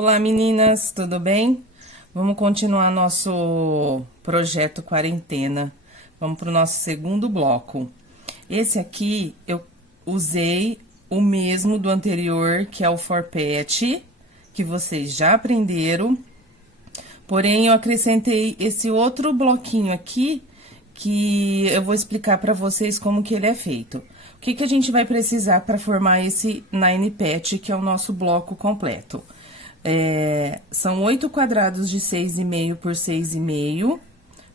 Olá meninas, tudo bem? Vamos continuar nosso projeto quarentena. Vamos para o nosso segundo bloco. Esse aqui eu usei o mesmo do anterior, que é o forpete, que vocês já aprenderam. Porém, eu acrescentei esse outro bloquinho aqui, que eu vou explicar para vocês como que ele é feito. O que a gente vai precisar para formar esse nine patch, que é o nosso bloco completo? São 8 quadrados de 6,5 por 6,5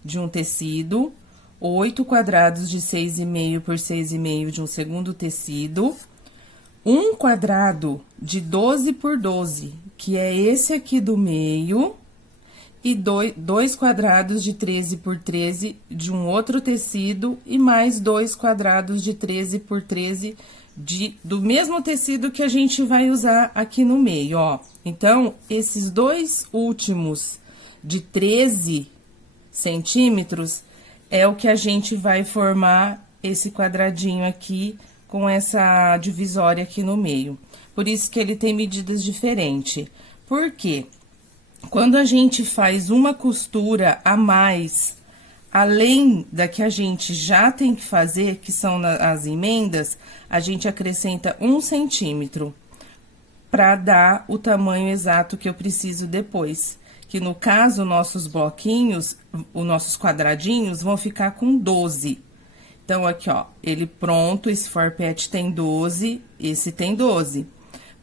de um tecido, 8 quadrados de 6,5 por 6,5 de um segundo tecido, um quadrado de 12 por 12, que é esse aqui do meio, e dois quadrados de 13 por 13 de um outro tecido, e mais 2 quadrados de 13 por 13 do mesmo tecido que a gente vai usar aqui no meio, ó. Então, esses dois últimos de 13 centímetros é o que a gente vai formar esse quadradinho aqui com essa divisória aqui no meio. Por isso que ele tem medidas diferentes. Por quê? Quando a gente faz uma costura a mais, além da que a gente já tem que fazer, que são as emendas, a gente acrescenta 1 centímetro para dar o tamanho exato que eu preciso depois. Que no caso, nossos bloquinhos, os nossos quadradinhos, vão ficar com 12. Então, aqui, ó, ele pronto, esse forpete tem 12, esse tem 12.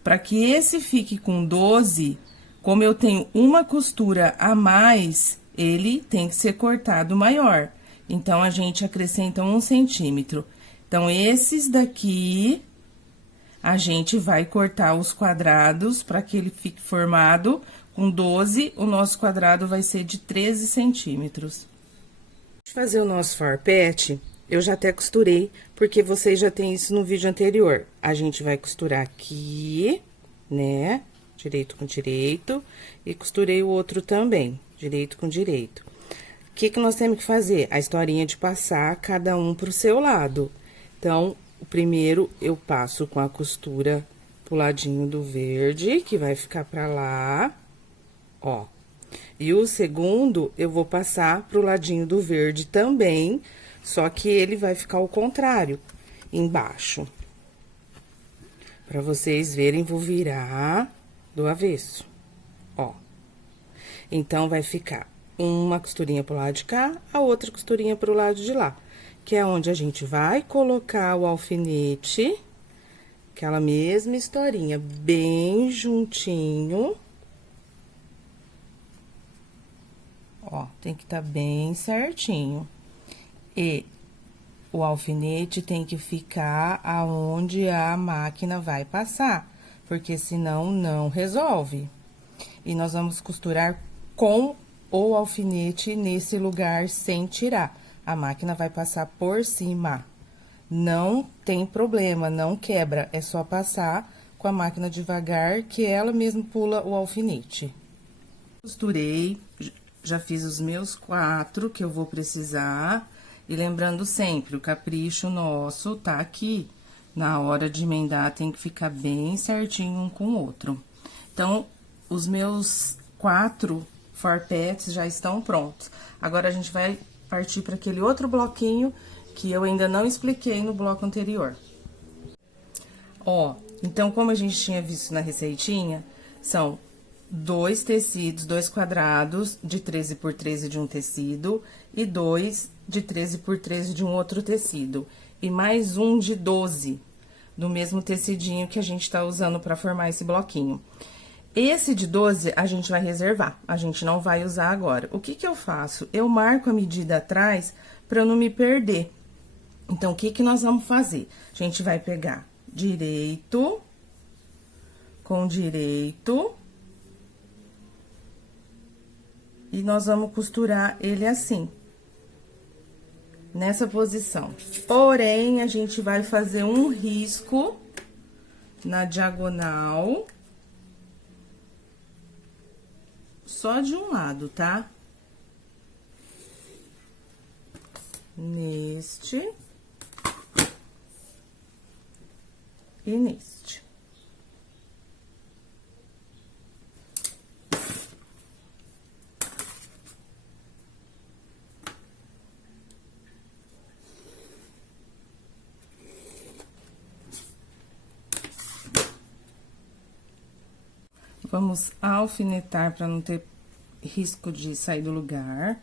Para que esse fique com 12, como eu tenho uma costura a mais, ele tem que ser cortado maior. Então, a gente acrescenta 1 centímetro. Então, esses daqui, a gente vai cortar os quadrados para que ele fique formado com 12, o nosso quadrado vai ser de 13 centímetros. Para fazer o nosso farpete, eu já até costurei, porque vocês já têm isso no vídeo anterior. A gente vai costurar aqui, né? Direito com direito, e costurei o outro também, direito com direito. O que nós temos que fazer? A historinha de passar cada um pro seu lado. Então, o primeiro eu passo com a costura pro ladinho do verde, que vai ficar pra lá, ó. E o segundo, eu vou passar pro ladinho do verde também, só que ele vai ficar ao contrário, embaixo. Pra vocês verem, vou virar do avesso, ó. Então, vai ficar uma costurinha pro lado de cá, a outra costurinha pro lado de lá, que é onde a gente vai colocar o alfinete, aquela mesma historinha, bem juntinho. Ó, tem que estar bem certinho. E o alfinete tem que ficar aonde a máquina vai passar, porque senão não resolve. E nós vamos costurar com o alfinete nesse lugar sem tirar. A máquina vai passar por cima. Não tem problema, não quebra, é só passar com a máquina devagar, que ela mesma pula o alfinete. Costurei, já fiz os meus 4 que eu vou precisar. E lembrando sempre, o capricho nosso tá aqui. Na hora de emendar, tem que ficar bem certinho um com o outro. Então, os meus 4 farpetes já estão prontos. Agora, a gente vai partir para aquele outro bloquinho que eu ainda não expliquei no bloco anterior. Ó, então, como a gente tinha visto na receitinha, são 2 tecidos, 2 quadrados de 13 por 13 de um tecido e 2 de 13 por 13 de um outro tecido. E mais um de 12, do mesmo tecidinho que a gente tá usando para formar esse bloquinho. Esse de 12, a gente vai reservar, a gente não vai usar agora. O que eu faço? Eu marco a medida atrás para eu não me perder. Então, o que nós vamos fazer? A gente vai pegar direito com direito e nós vamos costurar ele assim, nessa posição. Porém, a gente vai fazer um risco na diagonal, só de um lado, tá? Neste e neste. Vamos alfinetar para não ter risco de sair do lugar.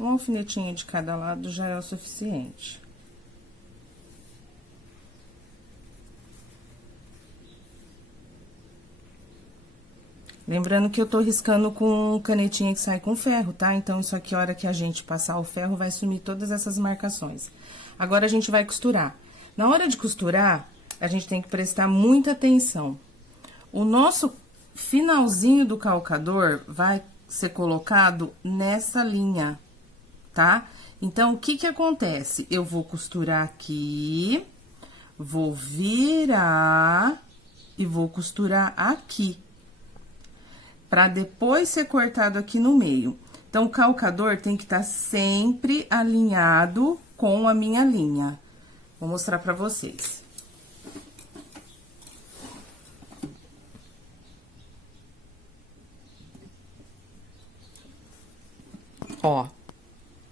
Um alfinetinho de cada lado já é o suficiente. Lembrando que eu tô riscando com canetinha que sai com ferro, tá? Então, isso aqui, a hora que a gente passar o ferro, vai sumir todas essas marcações. Agora, a gente vai costurar. Na hora de costurar, a gente tem que prestar muita atenção. O nosso finalzinho do calcador vai ser colocado nessa linha, tá? Então, o que que acontece? Eu vou costurar aqui, vou virar e vou costurar aqui, pra depois ser cortado aqui no meio. Então, o calcador tem que estar sempre alinhado com a minha linha. Vou mostrar pra vocês. Ó,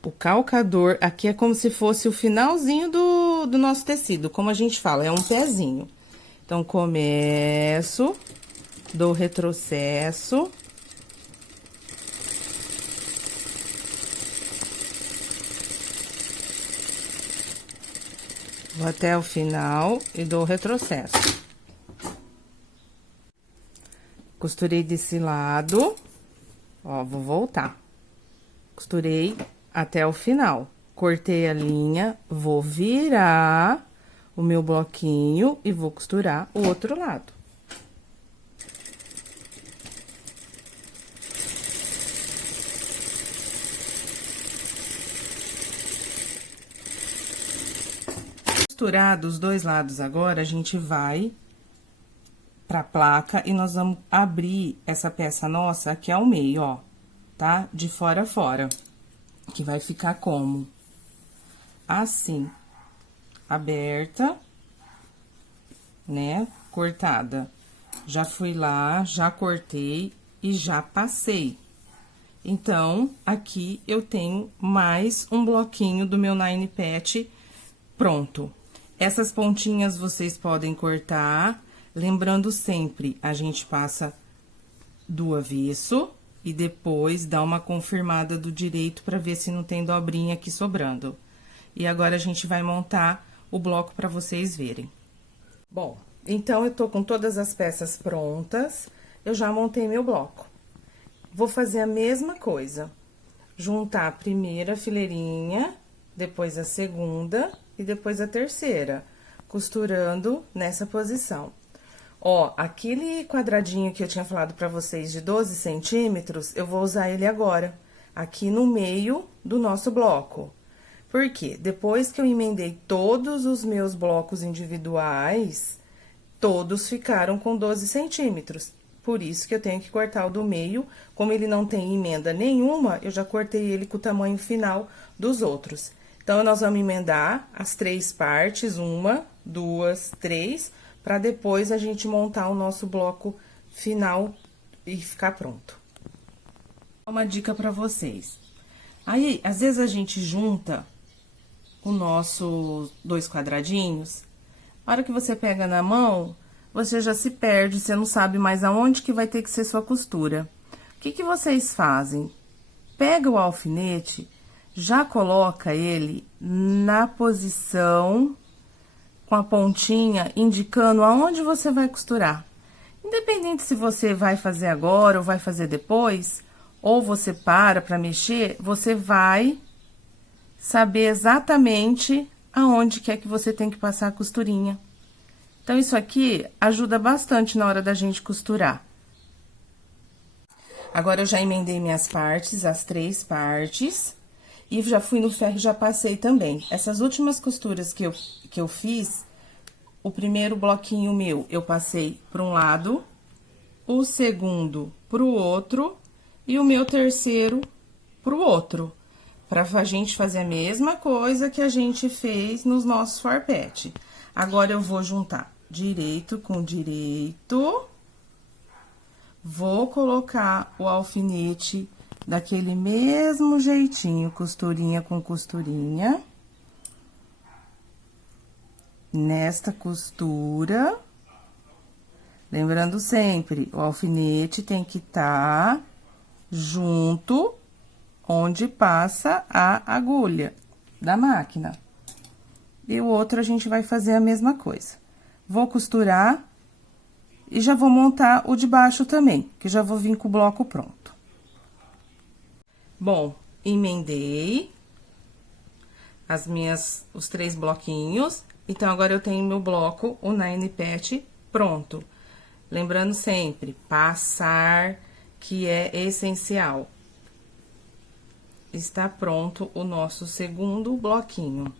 o calcador aqui é como se fosse o finalzinho do nosso tecido, como a gente fala, é um pezinho. Então, começo, dou retrocesso. Vou até o final e dou retrocesso. Costurei desse lado, ó, vou voltar. Costurei até o final. Cortei a linha, vou virar o meu bloquinho e vou costurar o outro lado. Costurado os dois lados agora, a gente vai pra placa e nós vamos abrir essa peça nossa aqui ao meio, ó, tá? De fora a fora, que vai ficar como? Assim, aberta, né? Cortada. Já fui lá, já cortei e já passei. Então, aqui eu tenho mais um bloquinho do meu Nine Pet pronto. Essas pontinhas vocês podem cortar, lembrando sempre, a gente passa do avesso e depois dá uma confirmada do direito para ver se não tem dobrinha aqui sobrando. E agora, a gente vai montar o bloco para vocês verem. Bom, então, eu tô com todas as peças prontas, eu já montei meu bloco. Vou fazer a mesma coisa, juntar a primeira fileirinha, depois a segunda e depois a terceira, costurando nessa posição. Ó, aquele quadradinho que eu tinha falado pra vocês de 12 centímetros, eu vou usar ele agora, aqui no meio do nosso bloco. Por quê? Depois que eu emendei todos os meus blocos individuais, todos ficaram com 12 centímetros. Por isso que eu tenho que cortar o do meio, como ele não tem emenda nenhuma, eu já cortei ele com o tamanho final dos outros. Então, nós vamos emendar as 3 partes, 1, 2, 3, para depois a gente montar o nosso bloco final e ficar pronto. Uma dica para vocês. Aí, às vezes a gente junta o nosso 2 quadradinhos, a hora que você pega na mão, você já se perde, você não sabe mais aonde que vai ter que ser sua costura. O que que vocês fazem? Pega o alfinete, já coloca ele na posição com a pontinha indicando aonde você vai costurar. Independente se você vai fazer agora ou vai fazer depois, ou você para mexer, você vai saber exatamente aonde que é que você tem que passar a costurinha. Então, isso aqui ajuda bastante na hora da gente costurar. Agora, eu já emendei minhas partes, as 3 partes. E já fui no ferro e já passei também. Essas últimas costuras que eu fiz, o primeiro bloquinho meu, eu passei para um lado, o segundo pro outro e o meu terceiro pro outro. Pra a gente fazer a mesma coisa que a gente fez nos nossos farpete. Agora, eu vou juntar direito com direito, vou colocar o alfinete daquele mesmo jeitinho, costurinha com costurinha. Nesta costura, Lembrando sempre, o alfinete tem que estar junto onde passa a agulha da máquina. E o outro a gente vai fazer a mesma coisa. Vou costurar e já vou montar o de baixo também, que já vou vir com o bloco pronto. Bom, emendei os 3 bloquinhos. Então, agora eu tenho meu bloco, o Nine Pet, pronto. Lembrando sempre, passar, que é essencial. Está pronto o nosso segundo bloquinho.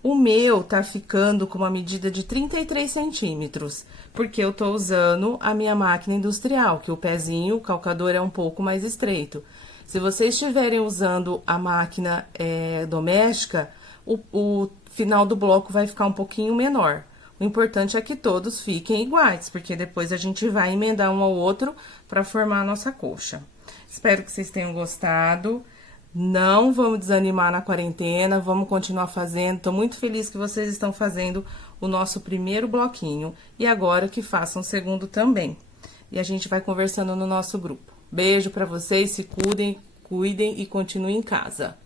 O meu tá ficando com uma medida de 33 centímetros, porque eu tô usando a minha máquina industrial, que o pezinho, o calcador é um pouco mais estreito. Se vocês estiverem usando a máquina doméstica, o final do bloco vai ficar um pouquinho menor. O importante é que todos fiquem iguais, porque depois a gente vai emendar um ao outro para formar a nossa coxa. Espero que vocês tenham gostado. Não vamos desanimar na quarentena, vamos continuar fazendo. Tô muito feliz que vocês estão fazendo o nosso primeiro bloquinho e agora que façam o segundo também. E a gente vai conversando no nosso grupo. Beijo para vocês, se cuidem e continuem em casa.